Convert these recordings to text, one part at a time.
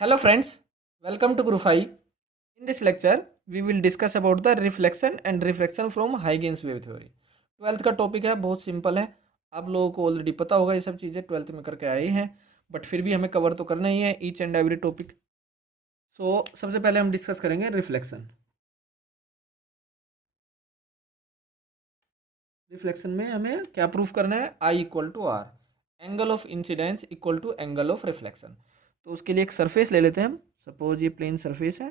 Hello friends, welcome to GuruPhy. In this lecture, we will discuss about the reflection and refraction from Huygen's wave theory. 12th का topic है, बहुत simple है। आप लोगों को already पता होगा, ये सब चीज़ें 12th में करके आए हैं, बट फिर भी हमें कवर तो करना ही है ईच एंड एवरी टॉपिक। सो सबसे पहले हम डिस्कस करेंगे रिफ्लेक्शन। रिफ्लेक्शन में हमें क्या प्रूफ करना है? I equal to R, angle of incidence equal to angle of reflection. तो उसके लिए एक सरफेस ले लेते हैं हम। सपोज ये प्लेन सरफेस है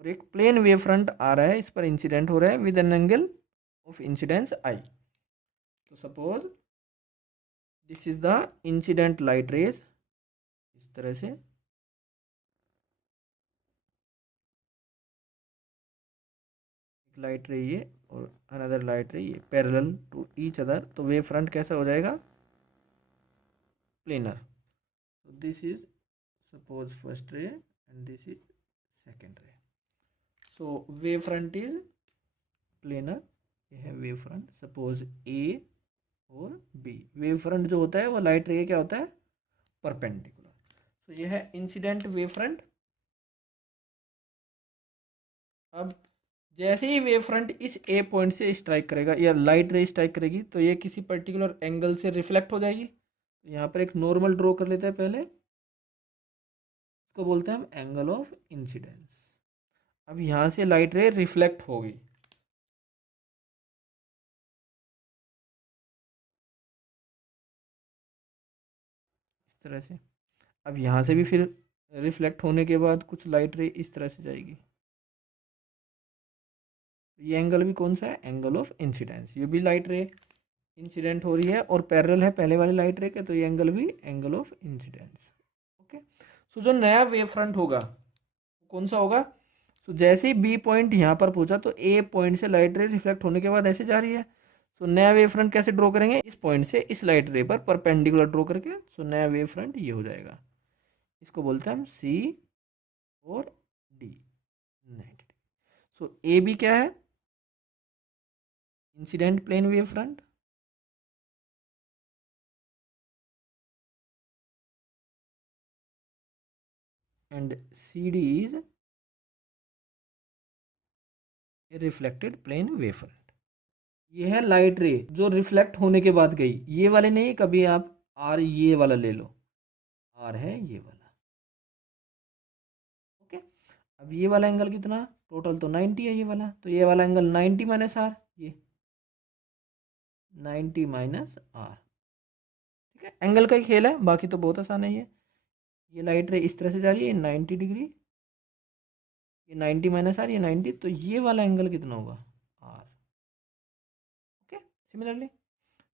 और एक प्लेन वेव फ्रंट आ रहा है, इस पर इंसिडेंट हो रहा है with an angle of incidence I. तो suppose this is the incident light rays, इस तरह से एक लाइट रे ये और अनदर लाइट रे ये पैरेलल टू ईच अदर, तो वेव फ्रंट कैसा हो जाएगा? प्लेनर। तो this is suppose first ray and this is second रे। सो वेव फ्रंट इज प्लेनर, ये है वेव फ्रंट। सपोज ए और बी, वेव फ्रंट जो होता है वो लाइट रे क्या होता है? परपेंडिकुलर। तो ये है इंसिडेंट वेव फ्रंट। अब जैसे ही वेव फ्रंट इस ए पॉइंट से स्ट्राइक करेगा या लाइट रे स्ट्राइक करेगी, तो ये किसी पर्टिकुलर एंगल से रिफ्लेक्ट हो जाएगी। तो यहाँ पर एक नॉर्मल ड्रॉ कर लेते हैं पहले, इसको बोलते हैं हम एंगल ऑफ इंसिडेंस। अब यहाँ से लाइट रे रिफ्लेक्ट होगी, इस तरह से। अब यहाँ से भी फिर रिफ्लेक्ट होने के बाद कुछ लाइट रे इस तरह से जाएगी। ये एंगल भी कौन सा है? Angle of incidence. ये भी लाइट रे इंसिडेंट हो रही है और पैरेलल है पहले वाले लाइट रे के, तो ये एंगल भी एंगल ऑफ इंसिडेंस। ओके। सो जो नया वेव फ्रंट होगा कौन सा होगा? तो जैसे ही बी पॉइंट यहाँ पर पहुंचा, तो ए पॉइंट से लाइट रे रिफ्लेक्ट होने के बाद ऐसे जा रही है। सो नया वेव फ्रंट कैसे ड्रॉ करेंगे? इस पॉइंट से इस लाइट रे पर परपेंडिकुलर ड्रॉ करके। सो नया वेव फ्रंट ये हो जाएगा, इसको बोलते हैं हम सी और डी, 90। सो ए बी क्या है? Incident plane wave front, and C D is reflected plane wave front. ये है लाइट रे जो रिफ्लेक्ट होने के बाद गई, ये वाले नहीं। कभी आप आर ये वाला ले लो, आर है ये वाला। ओके। अब ये वाला एंगल कितना? टोटल तो 90 है ये वाला, तो ये वाला एंगल 90 माइनस आर, ये 90 माइनस आर। ठीक है, एंगल का ही खेल है, बाकी तो बहुत आसान है ये। ये लाइट रे इस तरह से जा रही है 90 डिग्री, ये 90 माइनस आर, ये 90, तो ये वाला एंगल कितना होगा? आर। ओके। सिमिलरली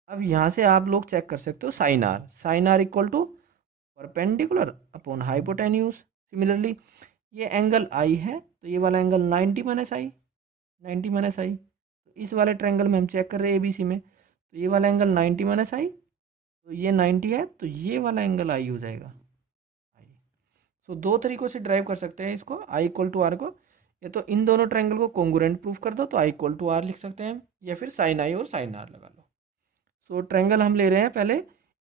अब यहाँ से आप लोग चेक कर सकते हो sine are equal to perpendicular upon hypotenuse. Similarly ये एंगल आई है, तो ये वाला angle 90 minus i, 90 minus i. तो इस वाले ट्रायंगल में हम चेक कर रहे हैं एबीसी में, तो ये वाला एंगल 90 माइनस आई, तो ये 90 है, तो ये वाला एंगल आई हो जाएगा आई। तो दो तरीकों से ड्राइव कर सकते हैं इसको, आई इक्वल टू आर को। या तो इन दोनों ट्रायंगल को कॉन्ग्रुएंट प्रूफ कर दो, तो आई इक्वल टू आर लिख सकते हैं हम, या फिर साइन आई और साइन आर लगा लो। सो ट्रायंगल हम ले रहे हैं पहले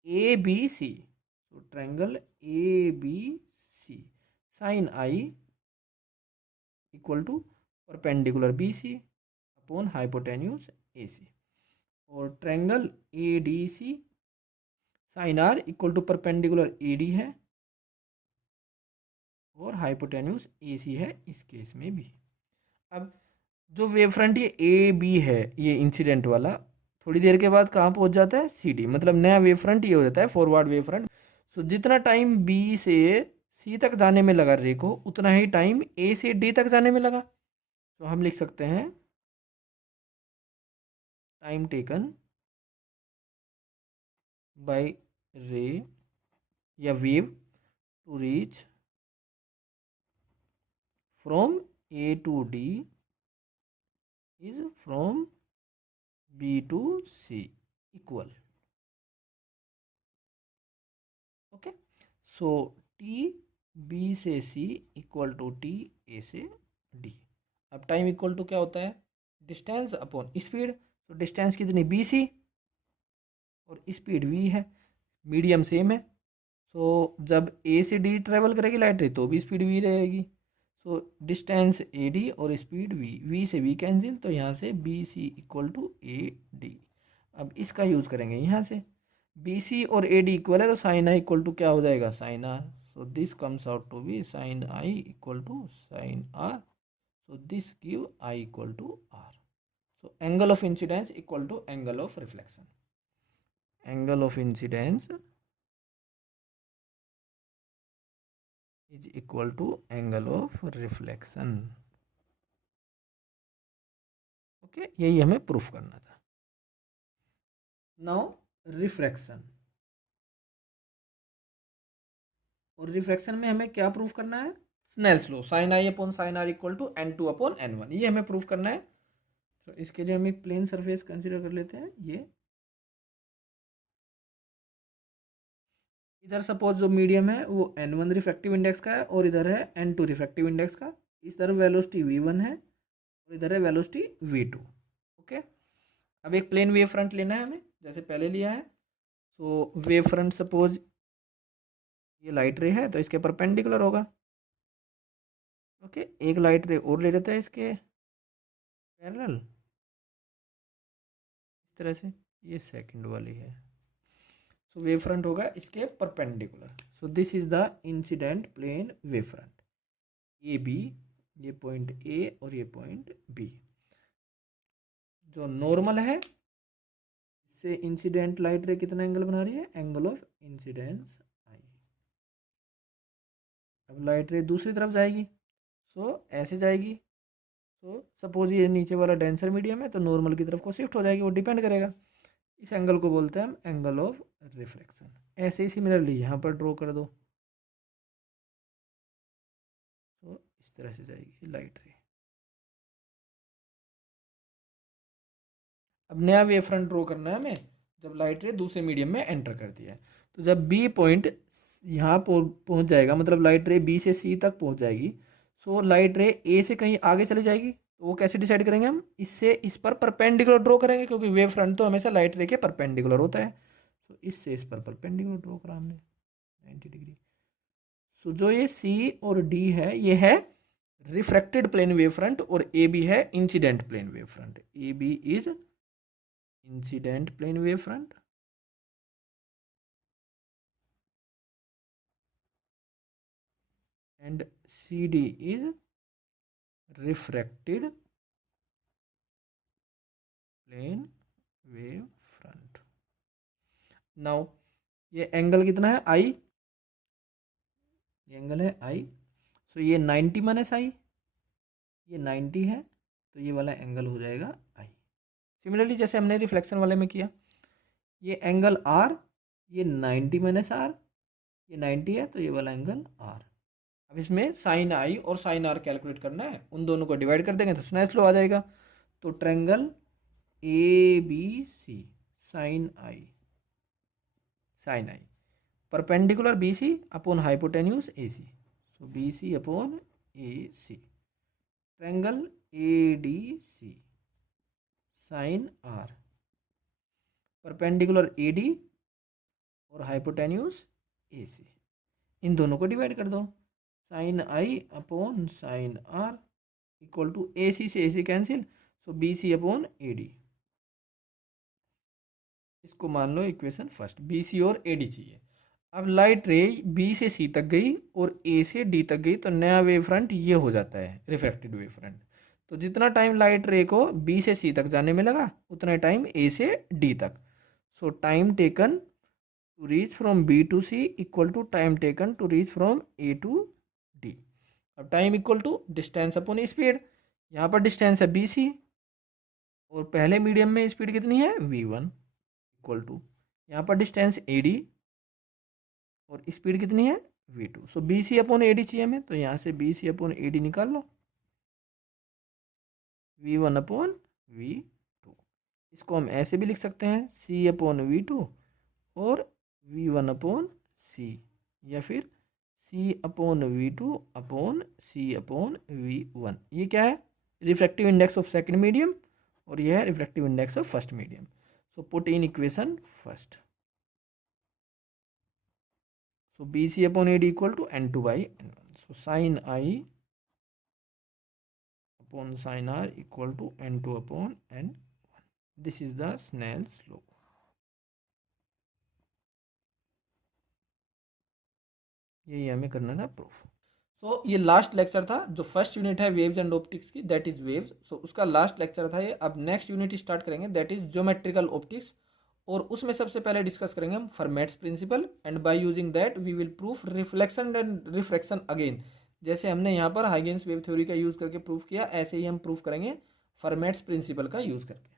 ए बी सी। तो triangle A B C, sine I equal to perpendicular B C upon hypotenuse A C. और triangle A D C, sine are equal to perpendicular A D है और हाइपोटेन्यूज ए सी है इस केस में भी। अब जो वेव फ्रंट ये ए बी है, ये इंसिडेंट वाला, थोड़ी देर के बाद कहाँ पहुंच जाता है? सी डी, मतलब नया वेव फ्रंट ये हो जाता है फॉरवर्ड वेव फ्रंट। सो जितना टाइम बी से सी तक जाने में लगा रे को, उतना ही टाइम ए से डी तक जाने में लगा। तो हम लिख सकते हैं टाइम टेकन बाय रे या wave to reach from A to D is from B to C equal. Okay. So T B से C equal to T A से डी। अब टाइम इक्वल टू क्या होता है? Distance upon speed. तो distance कितनी? B C और speed V है। मीडियम सेम है, सो जब ए से डी ट्रेवल करेगी लाइट रे तो भी स्पीड वी रहेगी। सो डिस्टेंस ए डी और स्पीड वी, वी से वी कैंसिल, तो यहाँ से B C equal to A D. अब इसका यूज़ करेंगे यहाँ से, बी सी और ए डी इक्वल है तो साइन आई इक्वल टू क्या हो जाएगा, sine r. So this comes out to be sine I equal to sine r. So this give i equal to r. So angle of incidence equal to angle of reflection. Angle of incidence is equal to angle of reflection. Okay, यही हमें proof करना था। Now refraction, और refraction में हमें क्या proof करना है, Snell's law, sine I upon sine are equal to n two upon n one, ये हमें प्रूफ करना है। तो इसके लिए हम एक प्लेन सरफेस कंसीडर कर लेते हैं। ये इधर सपोज जो मीडियम है वो एन वन रिफ्रैक्टिव इंडेक्स का है और इधर है एन टू रिफ्रैक्टिव इंडेक्स का। इस तरफ वेलोसिटी वी वन है और इधर है वेलोसिटी वी टू। ओके, अब एक प्लेन वेव फ्रंट लेना है हमें, जैसे पहले लिया है। तो वेव फ्रंट सपोज ये लाइट रे है तो इसके परपेंडिकुलर होगा। ओके, एक लाइट रे और ले लेते हैं इसके पैरेलल, इस तरह से, ये सेकंड वाली है। सो वेव फ्रंट होगा इसके perpendicular. So this is the incident plane wave front, A B, ये पॉइंट ए और ये पॉइंट बी। जो नॉर्मल है इससे इंसिडेंट लाइट रे कितना एंगल बना रही है, एंगल ऑफ इंसिडेंस आई। अब लाइट रे दूसरी तरफ जाएगी, सो ऐसे जाएगी। तो सपोज ये नीचे वाला डेंसर मीडियम है तो नॉर्मल की तरफ को शिफ्ट हो जाएगी, वो डिपेंड करेगा। इस एंगल को बोलते हैं हम एंगल ऑफ रिफ्लेक्शन। ऐसे ही सिमिलरली यहाँ पर ड्रॉ कर दो, तो इस तरह से जाएगी लाइट रे। अब नया वेव फ्रंट ड्रॉ करना है हमें, जब लाइट रे दूसरे मीडियम में एंटर करती है। तो जब बी पॉइंट यहाँ पहुँच जाएगा, मतलब लाइट रे बी से सी तक पहुँच जाएगी, सो लाइट रे ए से कहीं आगे चली जाएगी, तो वो कैसे डिसाइड करेंगे हम, इससे इस पर परपेंडिकुलर ड्रॉ करेंगे, क्योंकि वेव फ्रंट तो हमेशा लाइट रे के परपेंडिकुलर होता है। तो इससे इस पर परपेंडिकुलर ड्रॉ करा हमने 90 डिग्री। सो जो ये सी और डी है ये है रिफ्रैक्टेड प्लेन वेव फ्रंट और ए बी है incident plane wave front. A B is incident plane wave front and CD is refracted plane wave front. Now ये एंगल कितना है I, ये एंगल है I, सो ये 90 माइनस I, ये 90 है, तो ये वाला एंगल हो जाएगा I। सिमिलरली जैसे हमने रिफ्लेक्शन वाले में किया, ये एंगल R, ये 90 माइनस R, ये 90 है, तो ये वाला एंगल R। अब इसमें साइन आई और साइन आर कैलकुलेट करना है, उन दोनों को डिवाइड कर देंगे तो स्नेल्स लॉ आ जाएगा। तो triangle A B C, sine I, sine I perpendicular B C upon hypotenuse A C, so B C upon A C. Triangle A D C, sine R perpendicular A D और hypotenuse A C, इन दोनों को divide कर दो। Sine I upon sine are equal to A C से A C cancel, so B C upon A D. इसको मान लो इक्वेशन फर्स्ट, बी सी और ए डी चाहिए। अब लाइट रे बी से सी तक गई और ए से डी तक गई, तो नया वेव फ्रंट ये हो जाता है रिफ्रैक्टेड वेव फ्रंट। तो जितना टाइम लाइट रे को बी से सी तक जाने में लगा उतना टाइम ए से डी तक। So time taken to reach from B to C equal to time taken to reach from A to D. अब time equal to distance upon speed, यहाँ पर डिस्टेंस है बी सी और पहले मीडियम में speed कितनी है वी वन, इक्वल टू यहाँ पर डिस्टेंस ए डी और स्पीड कितनी है V two. So B C upon A D चाहिए हमें, तो यहाँ से B C upon A D निकाल लो, V one upon V two. इसको हम ऐसे भी लिख सकते हैं सी अपॉन वी टू और वी वन अपॉन सी, या फिर C upon V two upon C upon V one. ये क्या है, refractive index of second medium और यह है refractive index of first medium. So put in equation first. So BC upon AD equal to N2/N1. So sine I upon sin R equal to N2 upon N1. This is the Snell's law. यही हमें करना था proof. सो ये last lecture था. जो first unit है waves and optics की, that is waves. So उसका लास्ट लेक्चर था ये. अब नेक्स्ट यूनिट स्टार्ट करेंगे, दैट इज ज्योमेट्रिकल ऑप्टिक्स. और उसमें सबसे पहले डिस्कस करेंगे हम Fermat's principle, and by using that we will proof reflection and refraction again. जैसे हमने यहाँ पर हाइगेन्स वेव थ्योरी का यूज करके प्रूफ किया, ऐसे ही हम प्रूफ करेंगे फर्मेट्स प्रिंसिपल का यूज करके.